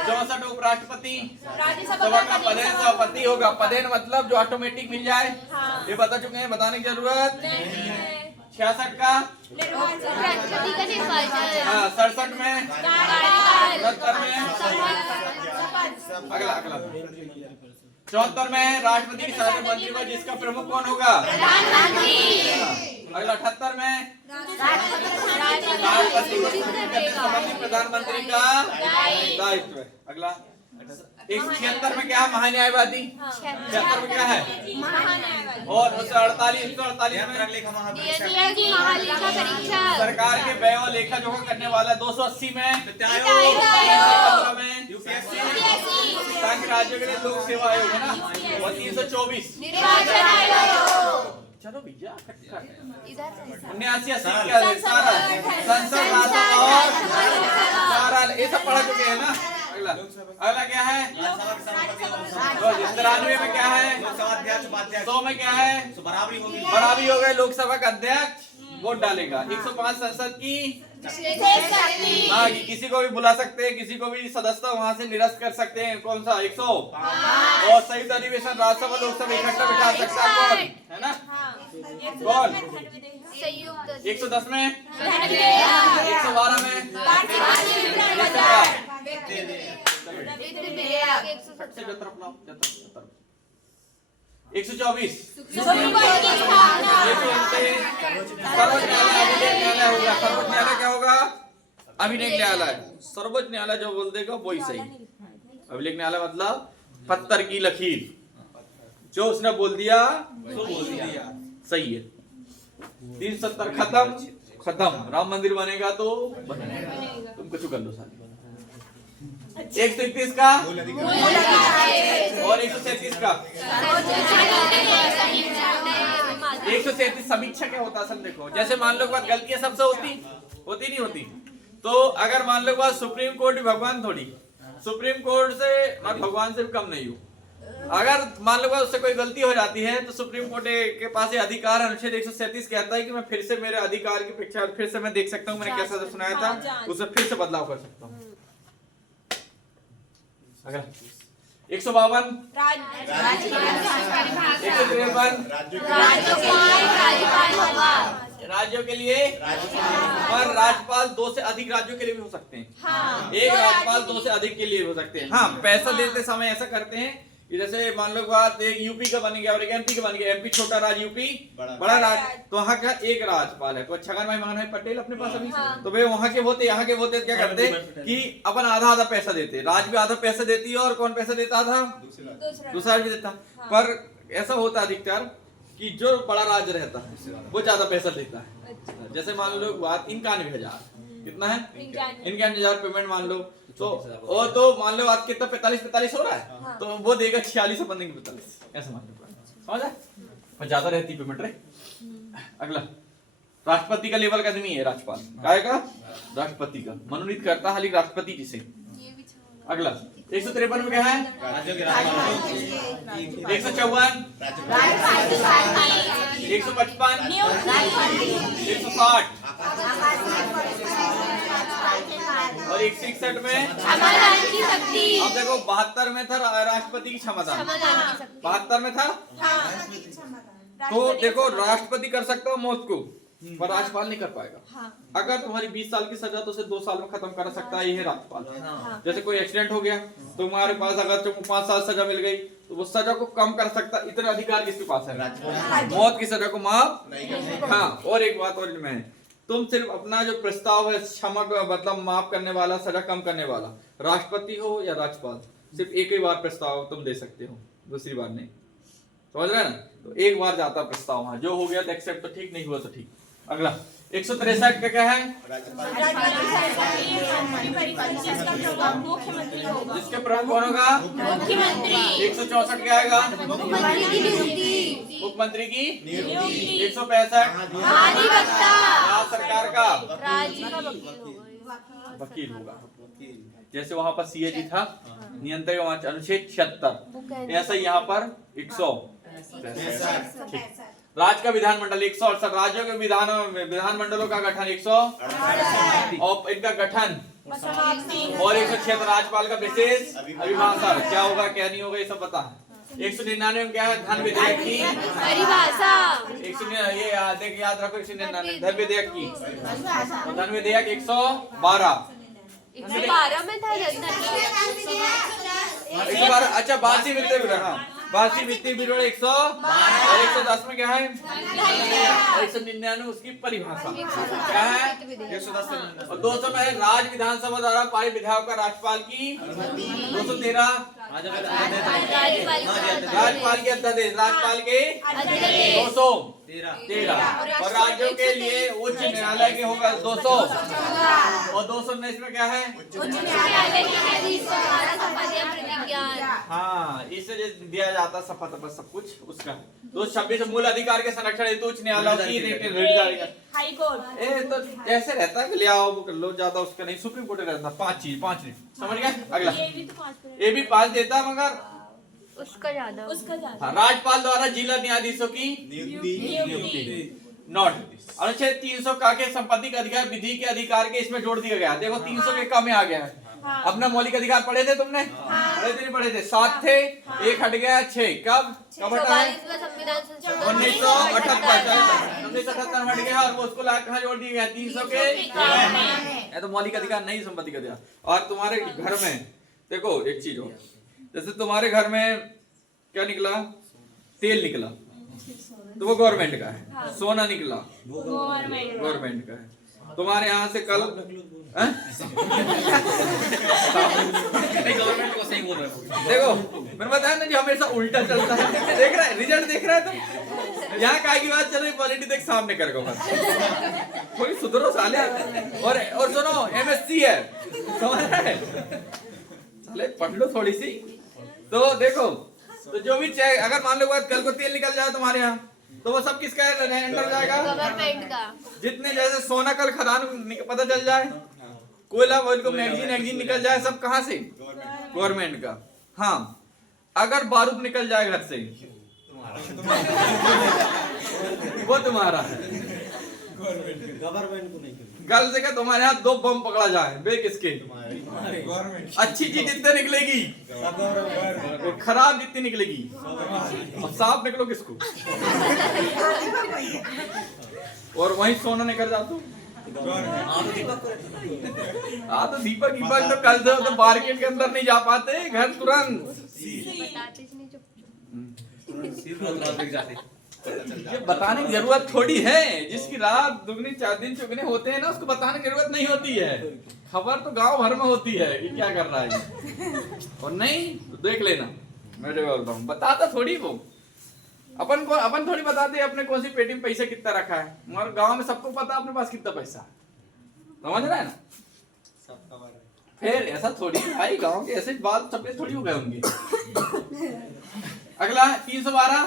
64 उपराष्ट्रपति सभा का पदेन सभापति होगा। पदेन मतलब जो ऑटोमेटिक मिल जाए, ये बता चुके हैं, बताने की जरूरत। 66 का 67 में 70 में अगला 74 में राष्ट्रपति की शासन मंत्री में जिसका प्रमुख कौन होगा? अगला 78 में प्रधानमंत्री का दायित्व है। अगला 176 में क्या है? महान्यायवादी। 76 में क्या है? और 148 में सरकार के व्यय और लेखा जोखा करने वाला। 280 में संघ राज्यों के लिए लोक सेवा आयोग है ना। और 324 चलो भैया 79 संसद और ये सब पढ़ा चुके हैं ना। अगला क्या है? 93 में क्या है? 100 में क्या है? बराबरी हो गए, लोकसभा का अध्यक्ष वोट डालेगा। 105 संसद की हाँ, किसी को भी बुला सकते हैं, किसी को भी सदस्यता वहां से निरस्त कर सकते हैं। कौन सा? 100 और संयुक्त अधिवेशन राज्यसभा लोकसभा इकट्ठा बिठा सकता है कौन है ना? कौन? 110 में 112 में 124 सर्वोच्च न्यायालय होगा। सर्वोच्च न्यायालय क्या होगा? अभिलेख न्यायालय। सर्वोच्च न्यायालय जो बोल देगा वही सही। अभिलेख न्यायालय मतलब पत्थर की लकीर, जो उसने बोल दिया तो बोल दिया सही है। 370 खत्म। राम मंदिर बनेगा तो बनेगा, तुम कुछ कर लो साथ। 131 का और 137 का 137 समीक्षा क्या होता है? असल देखो, जैसे मान लो बात गलतियां सबसे होती नहीं होती। तो अगर मान लो बात सुप्रीम कोर्ट भी भगवान थोड़ी, सुप्रीम कोर्ट से भगवान से भी कम नहीं हो। अगर मान लो उससे कोई गलती हो जाती है तो सुप्रीम कोर्ट के पास ये अधिकार है। अनुच्छेद 137 कहता है कि मैं फिर से मेरे अधिकार की अपेक्षा फिर से मैं देख सकता हूँ, मैंने कैसा सुनाया था उसमें फिर से बदलाव कर सकता हूँ। अगर 152 राज्यों के लिए, पर राज्यपाल 2 से अधिक राज्यों के लिए भी हो सकते हैं। एक राज्यपाल 2 से अधिक के लिए हो सकते हैं। हाँ, पैसा देते समय ऐसा करते हैं कि जैसे मान लो बात एक यूपी का बन गया और एक एमपी का बन गया। एमपी छोटा राज्य, यूपी बड़ा राज्य, तो वहाँ का एक राज्यपाल है। तो छगन भाई मंगन भाई पटेल अपने पास अभी तो वे वहाँ के होते, यहाँ के होते क्या करते कि अपन आधा पैसा देते, राज्य भी आधा पैसा देती है और कौन पैसा देता था? दूसरा भी देता। पर ऐसा होता अधिकतर कि जो बड़ा राज्य रहता है वो ज्यादा पैसा देता है। जैसे मान लो बात 91,000 कितना है? 91,000 पेमेंट मान लो तो और तो मान लो आज कितना 45 हो रहा है तो वो देगा 46 और बंदे की 45 ऐसा मान लो, समझा? पर ज्यादा रहती पेमेंट रे। अगला राष्ट्रपति का लेवल का आदमी है राज्यपाल, काय का? राष्ट्रपति का मनोनीत करता है राष्ट्रपति जिसे। अगला 153 में क्या है? 154 155 160 और 161 में अब देखो 72 में था राष्ट्रपति की क्षमता, 72 में था तो देखो राष्ट्रपति कर सकता हो मौत को, पर राज्यपाल नहीं कर पाएगा। हाँ। अगर तुम्हारी 20 साल की सजा तो उसे 2 साल में खत्म कर सकता है ये राज्यपाल। जैसे कोई एक्सीडेंट हो गया, तुम्हारे पास अगर तुमको 5 साल सजा मिल गई तो वो सजा को कम कर सकता, इतना अधिकार किसके पास है? मौत की सजा को माफ नहीं कर सकता। हाँ, और एक बात और मैं, तुम सिर्फ अपना जो प्रस्ताव है क्षमा मतलब माफ करने वाला, सजा कम करने वाला, राष्ट्रपति हो या राज्यपाल, सिर्फ एक ही बार प्रस्ताव तुम दे सकते हो, दूसरी बार नहीं। समझ रहे ना? तो एक बार जाता प्रस्ताव वहां, जो हो गया तो एक्सेप्ट, तो ठीक, नहीं हुआ तो ठीक। अगला 163 का क्या है? मुख्यमंत्री होगा। जिसके प्रमुख कौन होगा? मुख्यमंत्री। 164 क्या आएगा? मुख्यमंत्री की 165 राज्य सरकार का वकील होगा। जैसे वहां पर सीए जी था नियंत्रक, अनुच्छेद 76, ऐसा यहाँ पर 163। राज्य का विधानमंडल 168, राज्यों के विधानमंडलों का गठन 168 और इनका गठन, और 106 राज्यपाल का विशेष अभिभाषण। क्या होगा क्या नहीं होगा ये सब पता है। 199 में क्या है? धन विधेयक की परिभाषा। 199 ये याद रखो, 199 धन विधेयक की, धन विधेयक 112 में था। 112। अच्छा, वार्षिक वित्तीय विवरण, हाँ वार्षिक वित्तीय विवरण 100 और 110 में क्या है? 199 उसकी परिभाषा क्या है? 110 और 200 में है राज्य विधानसभा द्वारा पारित विधेयक का राज्यपाल की 213 राज्यपाल के अध्यादेश, राज्यपाल के 213 और राज्यों के लिए उच्च न्यायालय के होगा 200 और 219 में क्या है? हाँ, इससे दिया जाता शपथ पर सब कुछ उसका। 226 मूल अधिकार के संरक्षण हेतु उच्च न्यायालय की हाई कोर्ट। तो ऐसे रहता है कि ले आओ वो कर लो, ज्यादा उसका नहीं। सुप्रीम कोर्ट रहता 5 नहीं, समझ गया? अगला ये भी 5 देता मगर उसका ज्यादा। हाँ, राज्यपाल द्वारा जिला न्यायाधीशों की नियुक्ति नोट। अनुच्छेद 300 का के संपत्ति का अधिकार विधि के अधिकार के इसमें जोड़ दिया गया। देखो 300 के कम में आ गया है। अपना मौलिक अधिकार पढ़े थे तुमने? पढ़े थे नहीं पढ़े थे? 7 थे, एक हट गया 6। कब हटा है? 1978 हट गया और वो उसको कहाँ जोड़ दिया गया? 300 के तो मौलिक अधिकार नहीं, संपत्ति का अधिकार। और तुम्हारे घर में देखो एक चीज हो, जैसे तुम्हारे घर में क्या निकला? तेल निकला तो वो गवर्नमेंट का है। सोना निकला गवर्नमेंट का है। तुम्हारे यहाँ से कल गवर्नमेंट को सही बोल रहे हो। देखो मैंने बताया ना, जो हमेशा उल्टा चलता है। देख रहा है रिजल्ट, देख रहा है तुम? यहाँ काय की बात चल रही, पॉलिटिक्स देख सामने कर कोई सुधरो साले। और सुनो एमएससी है, समझ रहे हैं? साले पढ़ लो थोड़ी सी। तो देखो, तो जो भी चाहे, अगर मान लो कल को तेल निकल जाए तुम्हारे यहाँ तो वो सब किसका अंडर जाएगा? गवर्नमेंट का। जितने जैसे सोना कल खदान पता चल जाए, कोयला को मैगजीन निकल जाए, सब कहाँ से? गवर्नमेंट का। हाँ, अगर बारूद निकल जाए घर से वो तुम्हारा है। गवर्नमेंट को नहीं, कल से क्या तुम्हारे यहाँ 2 बम पकड़ा जाए, बे किसके? अच्छी चीज जितने निकलेगी, खराब जितनी निकलेगी, और साफ निकलो किसको? और वही सोना निकल जाता। हाँ तो दीपक तो कल से तो मार्केट के अंदर नहीं जा पाते, घर तुरंत ये बताने की जरूरत थोड़ी है। जिसकी रात दुगनी 4 दिन चुगने होते हैं ना, उसको बताने की जरूरत नहीं होती है। खबर तो गांव भर में होती है कि क्या कर रहा है। और नहीं तो देख लेना, मैं जो बोलता हूँ बताता थोड़ी वो। अपन थोड़ी बताते हैं अपने कौन सी पेटी में पैसा कितना रखा है, मगर गांव में सबको पता अपने पास कितना पैसा है। समझ रहा है ना? फिर ऐसा थोड़ी भाई, गांव के ऐसे बात सफेद थोड़ी हो गए होंगे। अगला 312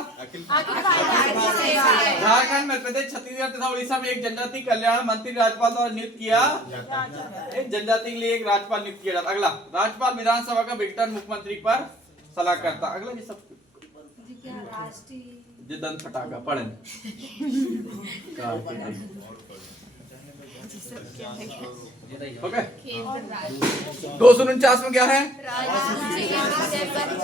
झारखंड मध्य प्रदेश छत्तीसगढ़ तथा उड़ीसा में एक जनजाति कल्याण मंत्री राज्यपाल द्वारा नियुक्त किया। एक जनजाति के लिए एक राज्यपाल नियुक्त किया जाता। अगला राज्यपाल विधानसभा का विघटन मुख्यमंत्री पर सलाह करता। अगला ये सब जो दंत फटाका पढ़े ओके। 249 में क्या है?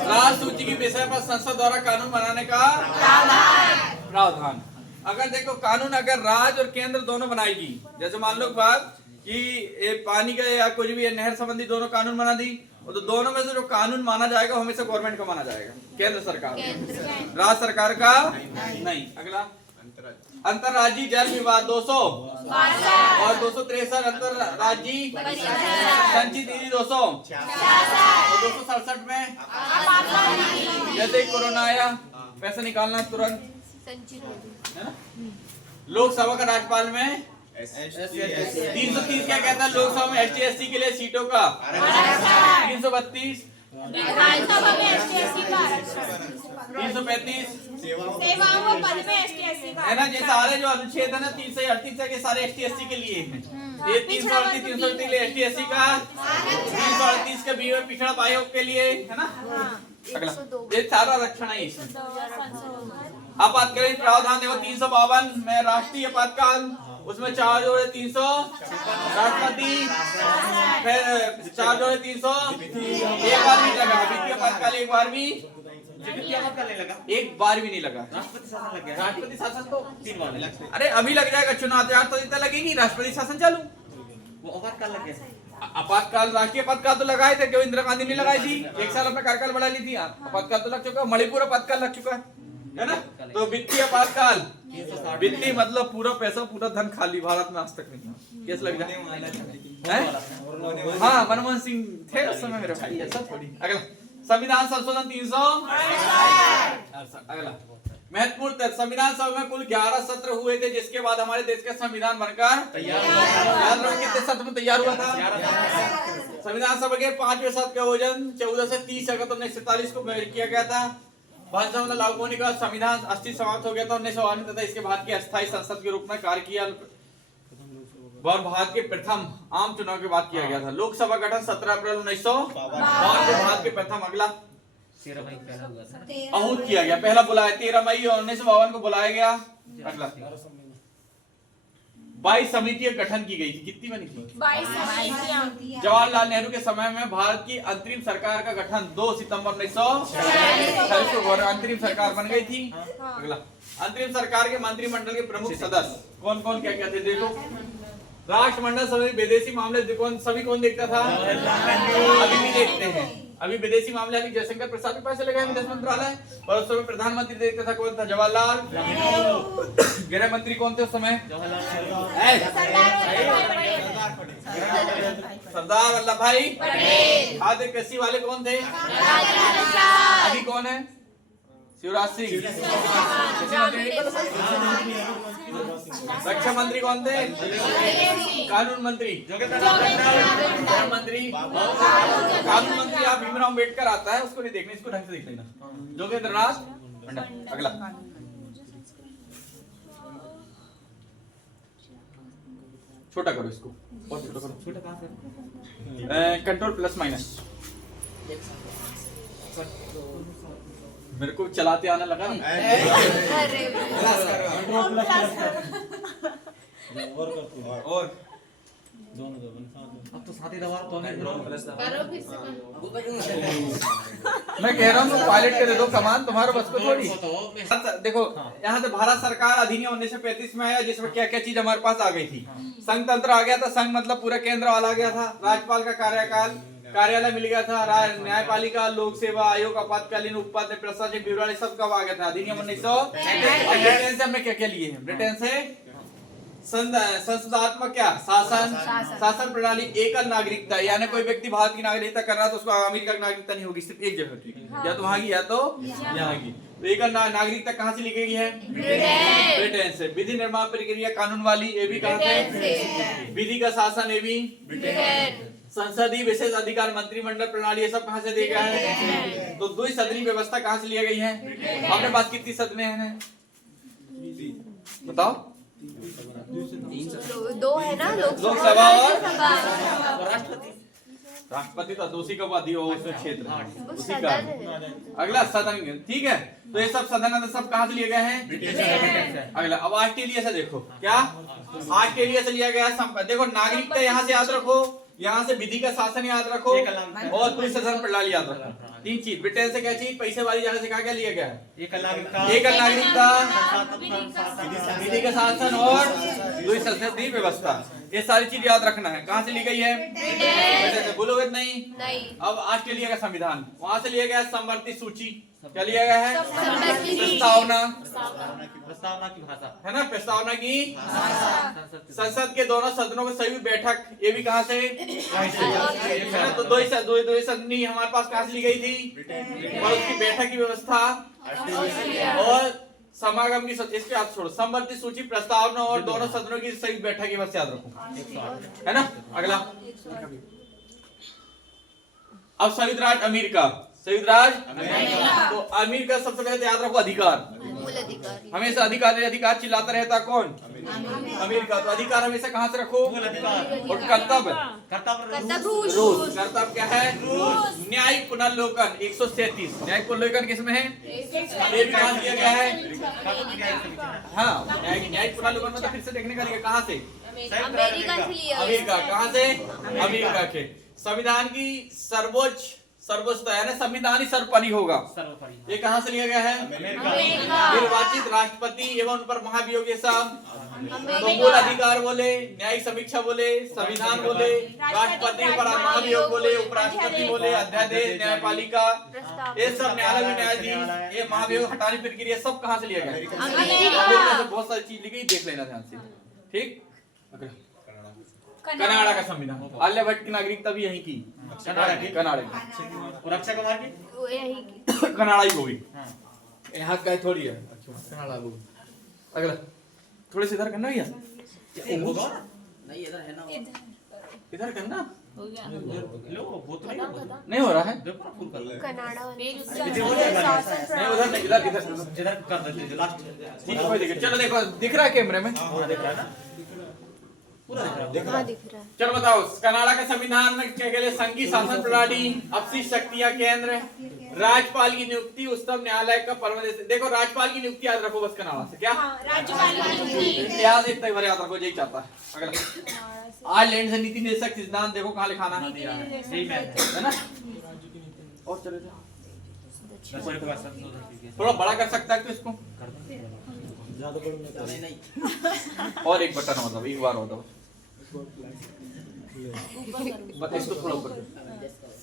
राज सूची के विषय पर संसद द्वारा कानून बनाने का प्रावधान। प्रावधान। अगर देखो कानून अगर राज्य और केंद्र दोनों बनाएगी, जैसे मान लो बात कि ये पानी का या कुछ भी नहर संबंधी दोनों कानून बना दी, तो दोनों में से जो कानून माना जाएगा वो हमेशा गवर्नमेंट का माना जाएगा, केंद्र सरकार, राज्य सरकार का नहीं। अगला अंतरराज्यीय जल विवाद 200 और 263 अंतरराज्यीय संचित निधि 200 और 267 में जैसे ही कोरोना आया पैसा निकालना तुरंत, है ना। लोकसभा का राज्यपाल में 330 क्या कहता है, लोकसभा में ST/SC के लिए सीटों का 332, विधानसभा में ST/SC का 335 सेवाओं व पद में ST/SC का है ना। ये सारे जो अनुच्छेद है ना 338 के सारे ST/SC के लिए हैं। ये 338 338 के लिए ST/SC का, 338 के बीच में पिछड़ा आयोग के लिए, है ना। अगला ये सारा रक्षण है इसमें। आपातकालीन प्रावधान देखो 352 में राष्ट्रीय आपातकाल, उसमें 4 जोड़े 300 राष्ट्रपति, फिर 4 जोड़े 300 एक बार भी लगा, वित्तीय आपातकाल एक बार भी नहीं लगा। राष्ट्रपति शासन तो 3 बार लगा। अरे अभी लग जाएगा, चुनाव तैयार तो इतना लगेगी, राष्ट्रपति शासन चालू, वो आपातकाल लग गया। आपातकाल राष्ट्रीय आपातकाल तो लगाए थे, क्यों इंदिरा गांधी ने लगाई थी, 1 साल अपना कार्यकाल बढ़ा ली थी। आपातकाल तो लग चुका, मणिपुर आपातकाल लग चुका है ना। तो वित्तीय आपातकाल, वित्तीय मतलब पूरा पैसा पूरा धन खाली, भारत में आज तक नहीं केस लग जाए। हाँ मनमोहन सिंह थे उस समय मेरे भाई, ऐसा थोड़ी। अगला संविधान संशोधन 300। अगला महत्वपूर्ण, संविधान सभा में कुल 11 सत्र हुए थे, जिसके बाद हमारे देश का संविधान बनकर तैयार हुआ। कितने सत्र में तैयार हुआ था? संविधान सभा के 5वें सत्र का आयोजन 14 से 30 अगस्त 1947 को किया गया था। विधानसभा लागू होने के बाद संविधान अस्तित्व समाप्त हो गया था 1952 तथा इसके बाद की अस्थायी संसद के रूप में कार्य किया और भारत के प्रथम आम चुनाव के बाद किया गया था। लोकसभा गठन 17 अप्रैल 1952 को भारत के प्रथम, अगला 13 मई आहूत किया गया, पहला बुलाया 13 मई 1952 को बुलाया गया। अगला 22 समितियां गठन की गई थी, कितनी बनी थी? 22 समितियां। जवाहरलाल नेहरू के समय में भारत की अंतरिम सरकार का गठन 2 सितंबर 1946 को अंतरिम सरकार बन गई थी। अगला अंतरिम सरकार के मंत्रिमंडल के प्रमुख सदस्य कौन कौन क्या क्या थे देखो। राष्ट्रमंडल समिति विदेशी मामले सभी कौन देखता था? अभी भी देखते हैं। अभी विदेशी मामले अभी जयशंकर प्रसाद के पैसे लगे विदेश मंत्रालय, और उस समय प्रधानमंत्री देखता था कौन था? जवाहरलाल। गृह मंत्री कौन थे उस समय? सरदार वल्लभ भाई पटेल। खाद्य कृषि वाले कौन थे? अभी कौन है? शिवराज सिंह। रक्षा मंत्री कौन थे? कानून मंत्री। मंत्री कानून मंत्री आप भीमराव अम्बेडकर आता है, उसको नहीं देखना, इसको ढंग से देख लेना। जोगेंद्र नाथ टंडन। अगला छोटा करो इसको, बहुत छोटा करो। छोटा कहां से? Control plus minus. मेरे को चलाते आना लगा ना। और अब तो साथ ही दबा तो मैं कह रहा हूँ पायलट के दे दो कमान, तुम्हारे बस को थोड़ी। देखो यहाँ से भारत सरकार अधिनियम 1935 में आया, जिसमें क्या क्या चीज हमारे पास आ गई थी। संघ तंत्र आ गया था, संघ मतलब पूरा केंद्र वाला आ गया था। राज्यपाल का कार्यकाल कार्यालय मिल गया था, न्यायपालिका, लोक सेवा आयोग, आपातकालीन उपाध्याय, प्रशासनिक ब्यूरो, सब कब आ गया था? अधिनियम 1935। ब्रिटेन से हमने क्या क्या लिए हैं? ब्रिटेन से संसदात्मक क्या शासन प्रणाली, एकल नागरिकता, यानी कोई व्यक्ति भारत की नागरिकता कर रहा है तो उसको अमेरिका की नागरिकता नहीं होगी, सिर्फ एक जगह की, या तो वहां की या तो यहाँ की। तो एकल नागरिकता कहाँ से ली गई है? ब्रिटेन से। विधि निर्माण प्रक्रिया कानून वाली, ये भी कहाँ से? विधि का शासन, ये भी ब्रिटेन। संसदीय विशेष अधिकार, मंत्रिमंडल प्रणाली, ये सब कहाँ से दिया गया है? तो द्विसदनीय व्यवस्था कहाँ से लिया गई है? अपने पास कितनी सदनें हैं बताओ? 2 है ना, लोकसभा और राष्ट्रपति तो दूसरी का क्षेत्र उसी का। अगला सदन, ठीक है। तो ये सब सदन सब कहाँ से लिए गए हैं? अगला अब ऑस्ट्रेलिया से देखो, क्या ऑस्ट्रेलिया से लिया गया? देखो नागरिकता यहाँ से याद रखो, यहाँ से विधि का शासन याद रखो, और द्विसदन प्रणाली याद रखो। तीन चीज। ब्रिटेन से क्या चीज? पैसे वाली जगह से क्या लिया गया है? एकल नागरिकता, एकल नागरिकता, विधि विधि का शासन और दूसरी संसदीय व्यवस्था। ये सारी चीज याद रखना है। कहाँ से ली गई है? ब्रिटेन से। बोलोगे नहीं? नहीं। अब ऑस्ट्रेलिया का संविधान, वहां से लिया गया है समवर्ती सूची। क्या लिया गया है? समवर्ती। प्रस्तावना, प्रस्तावना की भाषा है ना, प्रस्तावना की। संसद के दोनों सदनों की संयुक्त बैठक, ये भी कहाँ से? है ना, तो दो सदनी हमारे पास कहाँ से ली गई थी? और उसकी बैठक की व्यवस्था और समागम की इसके याद छोड़ो। समवर्ती सूची, प्रस्तावना और दोनों सदनों की संयुक्त बैठक की व्यवस्था याद रखो, है ना। अगला, अब संयुक्त राज्य अमेरिका, संयुक्त राज्य तो अमेरिका सबसे पहले याद रखो अधिकार। मूल अधिकार। हमेशा अधिकार चिल्लाता रहता कौन? अमेरिका। तो अधिकार हमेशा कहाँ से रखो? और कर्तव्य, रूस। कर्तव्य क्या है? न्यायिक पुनर्लोकन 137। न्यायिक पुनर्लोकन किसमें है? ये भी कहाँ दिया गया है? हाँ, न्यायिक पुनर्लोकन मतलब फिर से देखने का कहाँ से? अमेरिका से लिया। अमेरिका। कहाँ से? अमेरिका के। संविधान की सर्वोच्चता है ना, संविधान ही सर्वोपरि होगा। ये कहाँ से लिया गया है? निर्वाचित राष्ट्रपति एवं उन पर महाभियोग ये सब। तो मूल अधिकार बोले, न्यायिक समीक्षा बोले, संविधान बोले, राष्ट्रपति पर महाभियोग बोले, उपराष्ट्रपति बोले, अध्यादेश, न्यायपालिका, ये सब न्यायालय में न्यायाधीश, ये महाभियोग हटाने की प्रक्रिया सब कहाँ से लिया गया? अमेरिका से। बहुत सारी चीज ली गई, देख लेना ध्यान से, ठीक। कनाडा का संविधान, आर्यभट्ट की नागरिकता भी यहीं की, कनाडा की। रक्षा कुमार की यही की। कनाडा ही होगी, यहाँ का थोड़ी है। कनाडा होगी। अगला, थोड़े से इधर करना भैया, नहीं इधर है ना, इधर करना लो वो तो नहीं हो रहा है। कनाडा नहीं उधर नहीं, इधर कर देते लास्ट। ठीक है, देखिए चलो, देखो दिख रहा है कैमरे में? देख रहा है ना, पूरा देख रहा है। हाँ दिख रहा है। चलो बताओ, कनाडा के संविधान में क्या कहते हैं? संघीय शासन प्रणाली, अपनी शक्तियां केंद्र, राज्यपाल की नियुक्ति, उच्चतम न्यायालय का परमानेंट। देखो राज्यपाल की नियुक्ति याद रखो बस कनाडा से। क्या राज्यपाल की नियुक्ति। याद इतना बार याद रखो, यही चाहता है। अगला, आयरलैंड से नीति निर्देशक सिद्धांत देखो कहाँ लिखाना है ना। और चलो थोड़ा बड़ा कर सकता है तो इसको और एक बटन मतलब एक बार होता है। इसको थोड़ा ऊपर।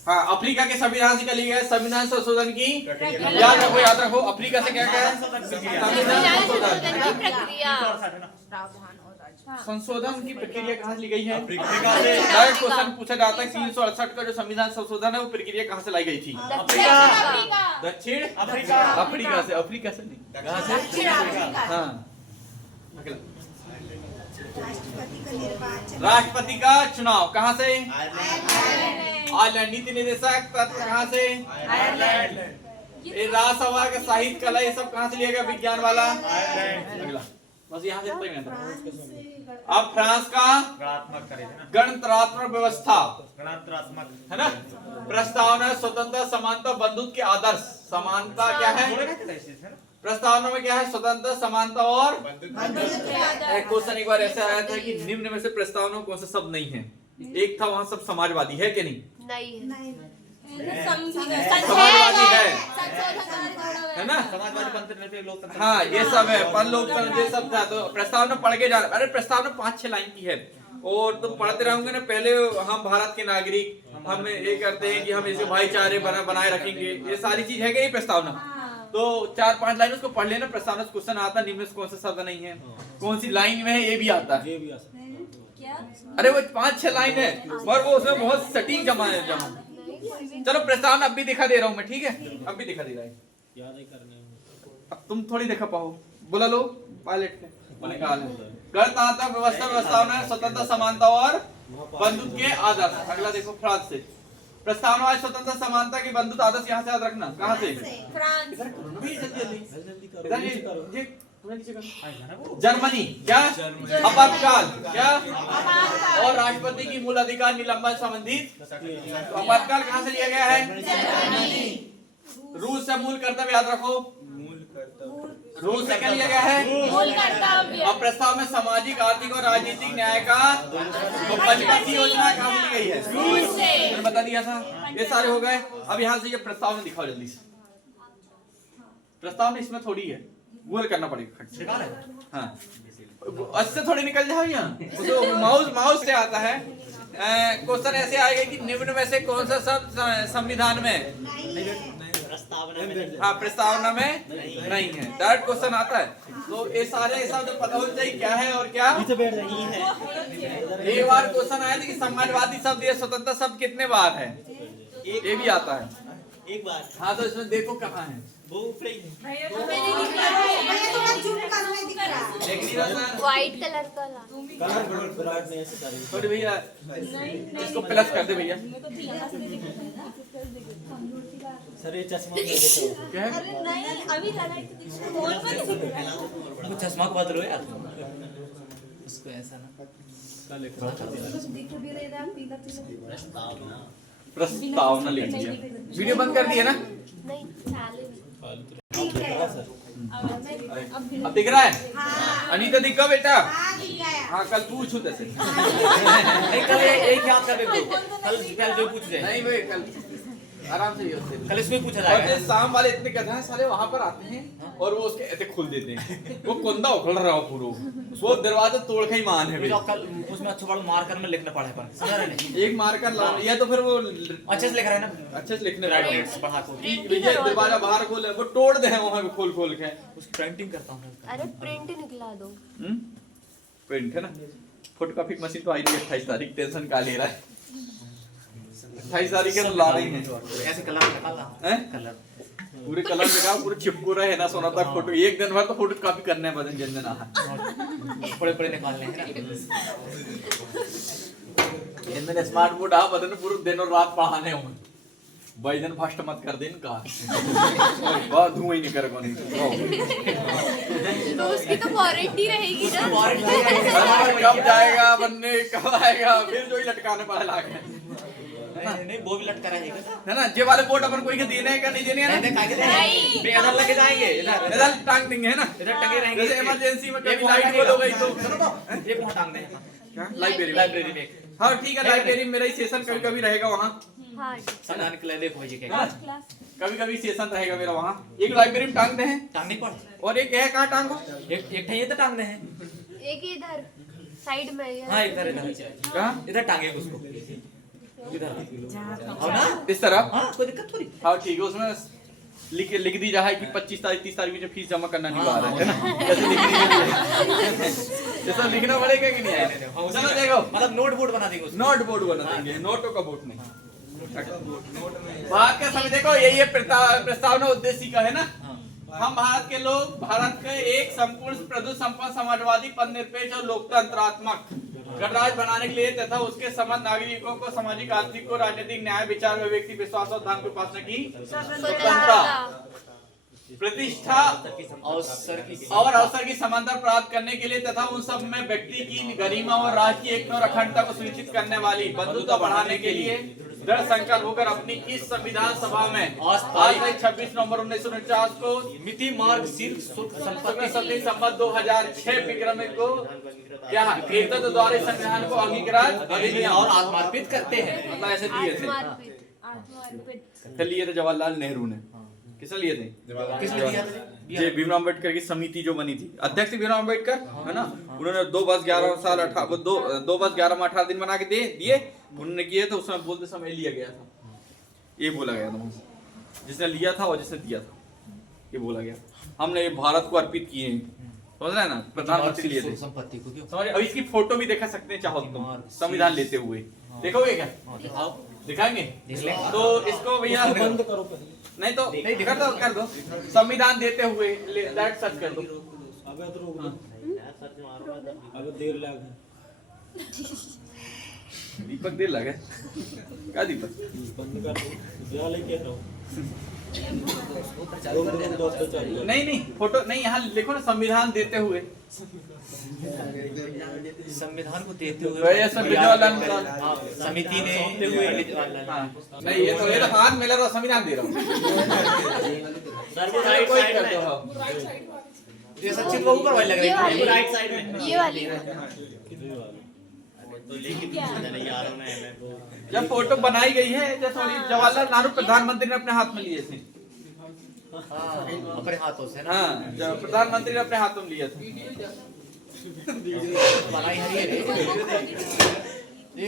हाँ, अफ्रीका के संविधान से क्या लिया गया? संविधान संशोधन की याद रखो। अफ्रीका से क्या क्या है? संविधान संशोधन की प्रक्रिया कहाँ से ली गई है? डायरेक्ट क्वेश्चन पूछा जाता है 368 का जो संविधान संशोधन है वो प्रक्रिया कहाँ से लाई गई थी? दक्षिण अफ्रीका। अफ्रीका से, अफ्रीका से नहीं, कहाँ से? हाँ। राष्ट्रपति का चुनाव कहाँ से? आयरलैंड। नीति निर्देशक तत्व कहाँ से? आयरलैंड। ये राज्यसभा का साहित्य कला ये सब कहाँ से लिया गया? विज्ञान वाला अगला, बस यहाँ से इतना ही। अब फ्रांस का गणतंत्रात्मक व्यवस्था है ना, प्रस्तावना, स्वतंत्र, समानता, बंधुत्व के आदर्श। समानता क्या है? प्रस्तावना में क्या है? स्वतंत्र, समानता और क्वेश्चन एक बार ऐसा आया था कि निम्न में से प्रस्तावना कौन सा शब्द नहीं है? एक था वहाँ सब समाजवादी है कि नहीं? नहीं समाजवादी है ना, समाजवादी बनते लोकतंत्र। हाँ ये सब है, पर लोकतंत्र ये सब था। तो प्रस्तावना पढ़ के जा, अरे प्रस्तावना 5-6 लाइन की है और तुम पढ़ते रहोगे ना। पहले हम भारत के नागरिक, हम ये करते हैं कि हम इसे भाईचारे बनाए रखेंगे, ये सारी चीज है ये प्रस्तावना। तो 4-5 लाइन उसको पढ़ लेना। प्रस्तावना से क्वेश्चन आता है, निम्न में कौन सा शब्द नहीं है, कौन सी लाइन में है, ये भी आता है। अरे वो 5-6 लाइन है और वो उसमें बहुत सटीक जमा है। चलो प्रस्तावना अब भी दिखा दे रहा हूँ मैं, ठीक है? अब भी दिखा दे रहा है, अब तुम थोड़ी देखा पाओ। बोला लो पायलट के निकाल। गणतंत्र व्यवस्था, प्रस्तावना, स्वतंत्र, समानता और बंधुत्व के आदर्श। अगला देखो, फ्रांस से प्रस्तावना, स्वतंत्र, समानता के बंधुत्व आदर्श यहाँ से याद रखना। कहाँ से? जर्मनी। क्या? आपातकाल क्या? और राष्ट्रपति की मूल अधिकार निलंबन संबंधित। आपातकाल कहाँ से लिया गया है? रूस से। मूल कर्तव्य याद रखो। रूल से क्या लिया गया है? मूल कर्तव्य। अब प्रस्ताव में सामाजिक, आर्थिक और राजनीतिक न्याय का पंचवर्षीय योजना कहाँ से ली गई है? रूल से। मैंने बता दिया था। ये सारे हो गए। अब यहाँ से ये प्रस्ताव में दिखाओ जल्दी से। प्रस्ताव में इसमें थोड़ी है, गूगल करना पड़ेगा। हाँ, उससे थोड़ी निकल जाओ यहाँ। तो माउस से आता है। क्वेश्चन ऐसे आएगा कि निम्न में से कौन सा शब्द संविधान में, हाँ, प्रस्तावना में नहीं है। डायरेक्ट क्वेश्चन आता है। तो ये सारे शब्द पता होना चाहिए क्या है और क्या नहीं है। एक बार क्वेश्चन आया था कि समाजवादी शब्द या स्वतंत्र शब्द कितने बार है, ये भी आता है एक बार। हाँ, तो इसमें देखो कहाँ है वो ऊपर ही है। व्हाइट कलर का ला। थोड़ी भैया इसको प्लस कर दे भैया। सर ये चश्मा देखो। क्या है? अभी चश्मा को बदलो यार। उसको ऐसा ना प्रस्तावना लिख दिया। वीडियो बंद कर दिया ना? नहीं चालू। अब दिख रहा है? अनीता दिख गया बेटा? हाँ, कल पूछू तैसे। नहीं कल एक याद कर देखो। कल जो पूछ रहे नहीं भाई, कल आराम से कल इसमें पूछा और जाएगा। ये शाम वाले इतने गधा हैं साले, वहां पर आते हैं और वो उसके ऐसे खोल देते हैं। वो कुंदा उखड़ रहा हो पूरा, वो दरवाजा तोड़ के ही मान है। तो कल उसमें अच्छा बड़ा मार्कर में लिखना पड़ा है। समझ रहे नहीं? एक मार्कर ला या तो फिर वो अच्छे से लिख रहा है ना, अच्छे से लिखने राइट लगा। डेट्स बढ़ा को भैया दरवाजा बाहर खोले, वो तोड़ दे हैं वहां पे खोल खोल के। उसकी प्रिंटिंग करता हूं। अरे प्रिंट निकला दो। प्रिंट है ना, फोटोकॉपी मशीन तो आई नहीं। 28 तारीख टेंशन का ले रहा है। 28 तारीख के ला रही हैं। ऐसे कलर निकालना हैं? कलर पूरे कलर लगाओ, पूरे चिपको रहे ना सोना तक फोटो। एक दिन भर तो फोटो कॉपी करने बदन जन बड़े बड़े निकालने हैं ना। स्मार्ट बोर्ड आ बदन पूरे दिन और रात पढ़ाने हो। बैजन फर्स्ट मत कर देन का। बहुत धुआं ही नहीं कर कोनी। तो उसकी तो वारंटी रहेगी ना। कब जाएगा बनने, कब आएगा, फिर जो ही लटकाने पड़ा लागे। नहीं वो भी लटका रहेगा है ना? ये वाले बोर्ड अपन कोई के देने का नहीं देने है ना? नहीं इधर लगे जाएंगे। इधर टांग देंगे है ना? इधर टंगे रहेंगे। जैसे इमरजेंसी में कभी लाइट बोल हो गई तो एक वहां टांग दें। क्या? लाइब्रेरी में हाँ ठीक है, लाइब्रेरी में मेरा ही सेशन कभी कभी रहेगा वहाँ। हाँ संविधान के लिए देखो ये क्या कभी कभी सेशन रहेगा मेरा वहाँ। एक लाइब्रेरी में टांग दे हैं टांगनी पड़े। और एक है कहाँ टांगो? एक ये तो टांग दे हैं। एक इधर साइड में है। हाँ इधर इधर कहाँ? इधर टांगे उसको इधर। अब ना इस तरफ? हाँ कोई दिक्कत थोड़ी। हाँ ठीक है, उसमें लिख दी जाए कि 25 तारीख 30 तारीख में फीस जमा करना अनिवार्य है ना? ऐसे लिख दी। ऐसा लिखना पड़ेगा कि नहीं? चलो देखो, मतलब नोट बोर्ड बना देंगे उसको। नोट बोर्ड बना देंगे। नोटों का बोर्ड नहीं। भारत का समय देखो, यही प्रस्तावना उद्देश्य का है ना। हम भारत के लोग भारत के एक संपूर्ण प्रभुत्व संपन्न समाजवादी पद निरपेक्ष और लोकतंत्रात्मक गणराज्य बनाने के लिए तथा उसके समस्त नागरिकों को सामाजिक, आर्थिक और राजनीतिक न्याय, विचार, व्यक्ति विश्वास और धर्म की उपासना की स्वतंत्रता, प्रतिष्ठा और अवसर की समानता प्राप्त करने के लिए तथा उन सब में व्यक्ति की गरिमा और राष्ट्र की एकता और अखंडता को सुनिश्चित करने वाली बंधुता बढ़ाने के लिए दृढ़ संकल्प होकर अपनी इस संविधान सभा में आज 26 नवंबर 1949 को मिति मार्ग शीर्ष संपत्ति संबत 2006 विक्रम को क्या एकता द्वारा इस संविधान को अंगीकार और आत्मार्पित करते हैं। मतलब ऐसे दिए थे। आत्मार्पित लिए थे जवाहरलाल नेहरू ने। किसने लिए थे? किसने दिया? ये भीमराव अम्बेडकर की समिति जो बनी थी, अध्यक्ष भीमराव अम्बेडकर है ना। उन्होंने 2 बस 11 साल 2 बस 11 में 18 दिन बना के दिए। उन्होंने किए तो उसमें बोलते समय लिया गया था, ये बोला गया था जिसने लिया था और जिसने दिया था, ये बोला गया। हमने ये भारत को अर्पित किए हैं, समझ रहे हैं ना। प्रधानमंत्री लिए थे संपत्ति को क्यों समझ। अब इसकी फोटो भी देखा सकते हैं चाहो तुम, संविधान लेते हुए देखोगे क्या? दिखाएंगे तो इसको भैया बंद करो। नहीं तो कर दो संविधान देते हुए डायरेक्ट सर्च कर दो। अबे देर लगा दीपक देर लगे क्या? दीपक बंद कर दो लेके रहो। नहीं फोटो नहीं, यहाँ लिखो ना संविधान देते हुए। संविधान को देते हुए समिति ने नहीं, ये तो हाथ मिला रहा, संविधान दे रहा हूँ। ये सच्ची तो ऊपर वाली लग रही ये है वाली। राइट साइड में ये वाली तो लेके नहीं आ रहा हूं मैं तो जब फोटो बनाई गई है जब जवाहरलाल नेहरू प्रधानमंत्री ने अपने हाथ में लिए थे। हां अपने हाथों से ना हाँ, जब प्रधानमंत्री ने अपने हाथों में लिया था। बनाई हरी है 100 रुपया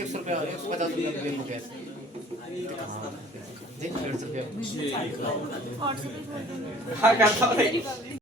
150 रुपया दे मुझे कैसे 150 रुपया हाँ करता भाई।